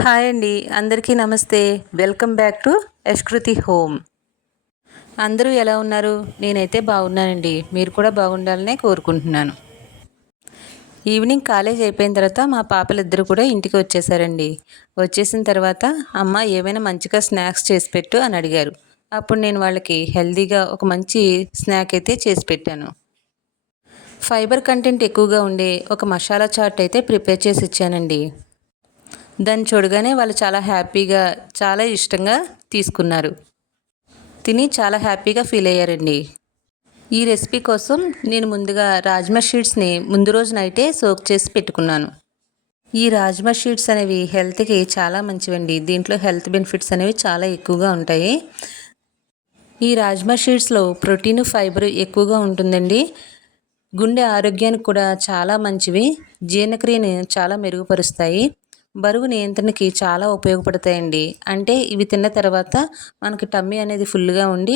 Hi అండి, అందరికీ నమస్తే. Welcome back to Yashkriti home. అందరూ ఎలా ఉన్నారు? నేనైతే బాగున్నానండి. మీరు కూడా బాగుండాలనే కోరుకుంటున్నాను. ఈవినింగ్ కాలేజ్ అయిపోయిన తర్వాత మా పాపలిద్దరూ కూడా ఇంటికి వచ్చేసారండి. వచ్చేసిన తర్వాత అమ్మ ఏమైనా మంచిగా స్నాక్స్ చేసి పెట్టు అని అడిగారు. అప్పుడు నేను వాళ్ళకి హెల్తీగా ఒక మంచి స్నాక్ అయితే చేసి పెట్టాను. ఫైబర్ కంటెంట్ ఎక్కువగా ఉండే ఒక మసాలా చాట్ అయితే ప్రిపేర్ చేసి ఇచ్చానండి. దాన్ని చూడగానే వాళ్ళు చాలా హ్యాపీగా, చాలా ఇష్టంగా తీసుకున్నారు. తిని చాలా హ్యాపీగా ఫీల్ అయ్యారండి. ఈ రెసిపీ కోసం నేను ముందుగా రాజ్మా షీట్స్ని ముందు రోజు నైటే సోక్ చేసి పెట్టుకున్నాను. ఈ రాజ్మా షీట్స్ అనేవి హెల్త్కి చాలా మంచివండి. దీంట్లో హెల్త్ బెనిఫిట్స్ అనేవి చాలా ఎక్కువగా ఉంటాయి. ఈ రాజ్మా షీట్స్లో ప్రోటీన్, ఫైబర్ ఎక్కువగా ఉంటుందండి. గుండె ఆరోగ్యానికి కూడా చాలా మంచివి. జీర్ణక్రియని చాలా మెరుగుపరుస్తాయి. బరువు నియంత్రణకి చాలా ఉపయోగపడతాయండి. అంటే ఇవి తిన్న తర్వాత మనకి టమ్మీ అనేది ఫుల్గా ఉండి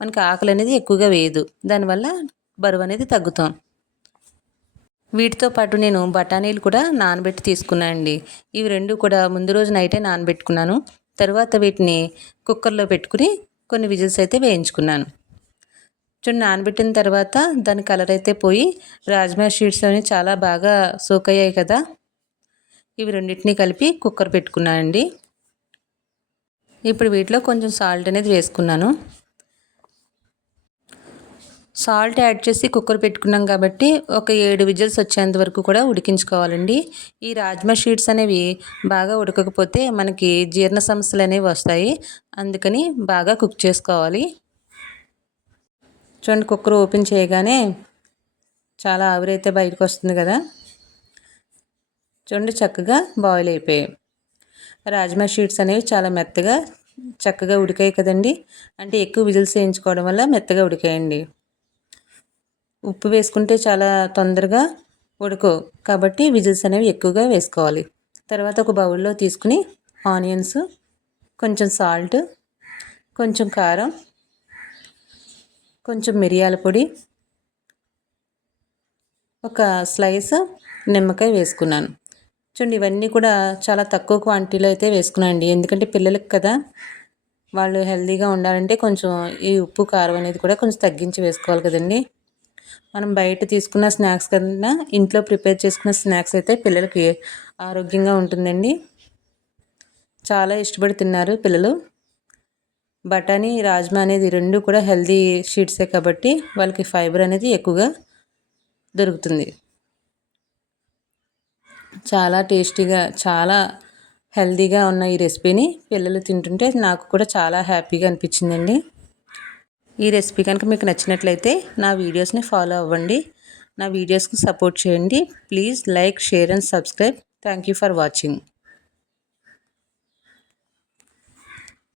మనకి ఆకలి అనేది ఎక్కువగా వేయదు. దానివల్ల బరువు అనేది తగ్గుతాం. వీటితో పాటు నేను బఠానీలు కూడా నానబెట్టి తీసుకున్నాను అండి. ఇవి రెండు కూడా ముందు రోజు నైటే నానబెట్టుకున్నాను. తర్వాత వీటిని కుక్కర్లో పెట్టుకుని కొన్ని విజిల్స్ అయితే వేయించుకున్నాను. చూడండి, నానబెట్టిన తర్వాత దాని కలర్ అయితే పోయి రాజ్మా షీట్స్ అనేవి చాలా బాగా సోక్ అయ్యాయి కదా. ఇవి రెండింటినీ కలిపి కుక్కర్ పెట్టుకున్నానండి. ఇప్పుడు వీటిలో కొంచెం సాల్ట్ అనేది వేసుకున్నాను. సాల్ట్ యాడ్ చేసి కుక్కర్ పెట్టుకున్నాం కాబట్టి ఒక 7 విజిల్స్ వచ్చేంత వరకు కూడా ఉడికించుకోవాలండి. ఈ రాజ్మా షీట్స్ అనేవి బాగా ఉడకకపోతే మనకి జీర్ణ సమస్యలు అనేవి వస్తాయి. అందుకని బాగా కుక్ చేసుకోవాలి. చూడండి, కుక్కర్ ఓపెన్ చేయగానే చాలా ఆవిరైతే బయటకు వస్తుంది కదా. చూడండి, చక్కగా బాయిల్ అయిపోయాయి. రాజ్మా షీట్స్ అనేవి చాలా మెత్తగా చక్కగా ఉడికాయి కదండి. అంటే ఎక్కువ విజిల్స్ వేయించుకోవడం వల్ల మెత్తగా ఉడికాయండి. ఉప్పు వేసుకుంటే చాలా తొందరగా ఉడకవు కాబట్టి విజిల్స్ అనేవి ఎక్కువగా వేసుకోవాలి. తర్వాత ఒక బౌల్లో తీసుకుని ఆనియన్స్, కొంచెం సాల్ట్, కొంచెం కారం, కొంచెం మిరియాల పొడి, ఒక స్లైస్ నిమ్మకాయ వేసుకున్నాను. చూడండి, ఇవన్నీ కూడా చాలా తక్కువ క్వాంటిటీలో అయితే వేసుకున్నానండి. ఎందుకంటే పిల్లలకి కదా, వాళ్ళు హెల్తీగా ఉండాలంటే కొంచెం ఈ ఉప్పు, కారం అనేది కూడా కొంచెం తగ్గించి వేసుకోవాలి కదండి. మనం బయట తీసుకున్న స్నాక్స్ కన్నా ఇంట్లో ప్రిపేర్ చేసుకున్న స్నాక్స్ అయితే పిల్లలకి ఆరోగ్యంగా ఉంటుందండి. చాలా ఇష్టపడి తిన్నారు పిల్లలు. బఠానీ, రాజ్మా అనేది రెండు కూడా హెల్తీ షీట్సే కాబట్టి వాళ్ళకి ఫైబర్ అనేది ఎక్కువగా దొరుకుతుంది. చాలా టేస్టీగా, చాలా హెల్తీగా ఉన్న ఈ రెసిపీని పిల్లలు తింటుంటే నాకు కూడా చాలా హ్యాపీగా అనిపించిందండి. ఈ రెసిపీ కనుక మీకు నచ్చినట్లయితే నా వీడియోస్ని ఫాలో అవ్వండి. నా వీడియోస్కి సపోర్ట్ చేయండి. Please like, share and subscribe. Thank you for watching.